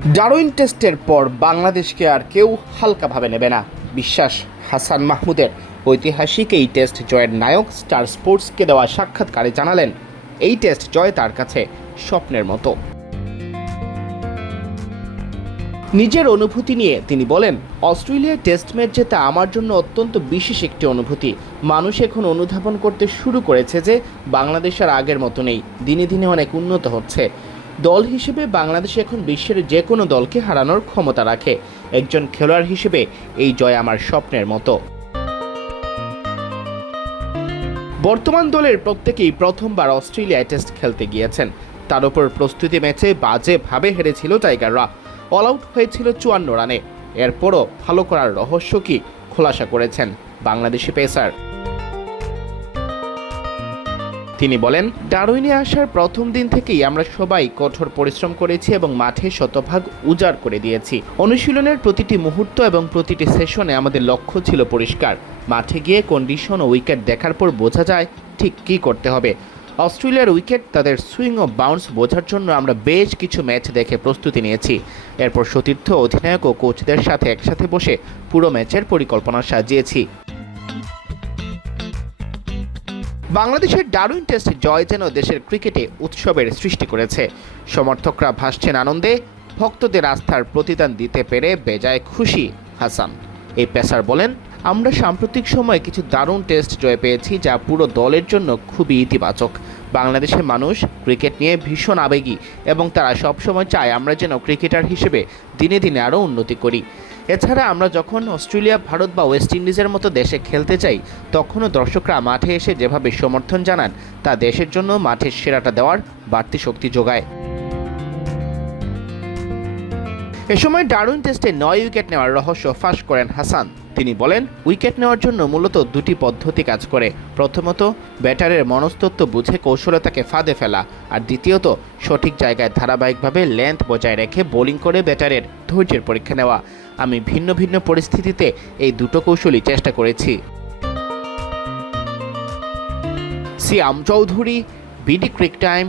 Darwin টেস্টের পর বাংলাদেশকে আর কেউ হালকাভাবে নেবে না বিশ্বাস হাসান মাহমুদের। ঐতিহাসিক এই টেস্ট জয়ের নায়ক স্টার স্পোর্টসকে দেওয়া সাক্ষাৎকারে জানালেন, এই টেস্ট জয় তার কাছে স্বপ্নের মতো। নিজের অনুভূতি নিয়ে তিনি বলেন, অস্ট্রেলিয়ায় টেস্ট ম্যাচ জেতা আমার জন্য অত্যন্ত বিশেষ একটি অনুভূতি। মানুষ এখন অনুধাবন করতে শুরু করেছে যে বাংলাদেশ আর আগের মতো নেই, দিনে দিনে অনেক উন্নত হচ্ছে। দল হিসেবে বাংলাদেশ এখন বিশ্বের যে কোনো দলকে হারানোর ক্ষমতা রাখে। একজন খেলোয়াড় হিসেবে এই জয় আমার স্বপ্নের মতো। বর্তমান দলের প্রত্যেকেই প্রথমবার অস্ট্রেলিয়ায় টেস্ট খেলতে গিয়েছেন। তার উপর প্রস্তুতি ম্যাচে বাজেভাবে হেরেছিল টাইগাররা। অল আউট হয়েছিল 54 রানে। এরপরও ভালো করার রহস্য কি খোলাসা করেছেন বাংলাদেশি পেসার। তিনি বলেন, ডারউইনে আসার প্রথম দিন থেকেই আমরা সবাই কঠোর পরিশ্রম করেছি এবং মাঠে শতভাগ উজাড় করে দিয়েছি। অনুশীলনের প্রতিটি মুহূর্ত এবং প্রতিটি সেশনে আমাদের লক্ষ্য ছিল পরিষ্কার। মাঠে গিয়ে কন্ডিশন ও উইকেট দেখার পর বোঝা যায় ঠিক কী করতে হবে। অস্ট্রেলিয়ার উইকেট, তাদের সুইং ও বাউন্স বোঝার জন্য আমরা বেশ কিছু ম্যাচ দেখে প্রস্তুতি নিয়েছি। এরপর সতীর্থ, অধিনায়ক ও কোচদের সাথে একসাথে বসে পুরো ম্যাচের পরিকল্পনা সাজিয়েছি। বাংলাদেশের ডারউইন টেস্ট জয় যেন দেশের ক্রিকেটে উৎসবের সৃষ্টি করেছে। সমর্থকরা ভাসছেন আনন্দে, ভক্তদের আস্থার প্রতিদান দিতে পেরে বেজায় খুশি হাসান। এই পেসার বলেন, আমরা সাম্প্রতিক সময়ে কিছু দারুণ টেস্ট জয় পেয়েছি যা পুরো দলের জন্য খুবই ইতিবাচক। বাংলাদেশের মানুষ ক্রিকেট নিয়ে ভীষণ আবেগী এবং তারা সবসময় চায় আমরা যেন ক্রিকেটার হিসেবে দিনে দিনে আরও উন্নতি করি। এছাড়া আমরা যখন অস্ট্রেলিয়া, ভারত বা ওয়েস্ট ইন্ডিজের মতো দেশে খেলতে চাই, তখনও দর্শকরা মাঠে এসে যেভাবে সমর্থন জানান তা দেশের জন্য মাঠের সেরাটা দেওয়ার বাড়তি শক্তি যোগায়। এ সময় ডারউইন টেস্টে 9 উইকেট নেওয়ার রহস্য ফাঁস করেন হাসান। তিনি বলেন, উইকেট নেওয়ার জন্য মূলত দুটি পদ্ধতি কাজ করে। প্রথমত, ব্যাটারের মনস্তত্ত্ব বুঝে কৌশলতাকে ফাঁদে ফেলা, আর দ্বিতীয়ত, সঠিক জায়গায় ধারাবাহিকভাবে লেন্থ বজায় রেখে বোলিং করে ব্যাটারের ধৈর্যের পরীক্ষা নেওয়া। আমি ভিন্ন ভিন্ন পরিস্থিতিতে এই দুটো কৌশলই চেষ্টা করেছি। সিয়াম চৌধুরী, বিডি ক্রিক টাইম।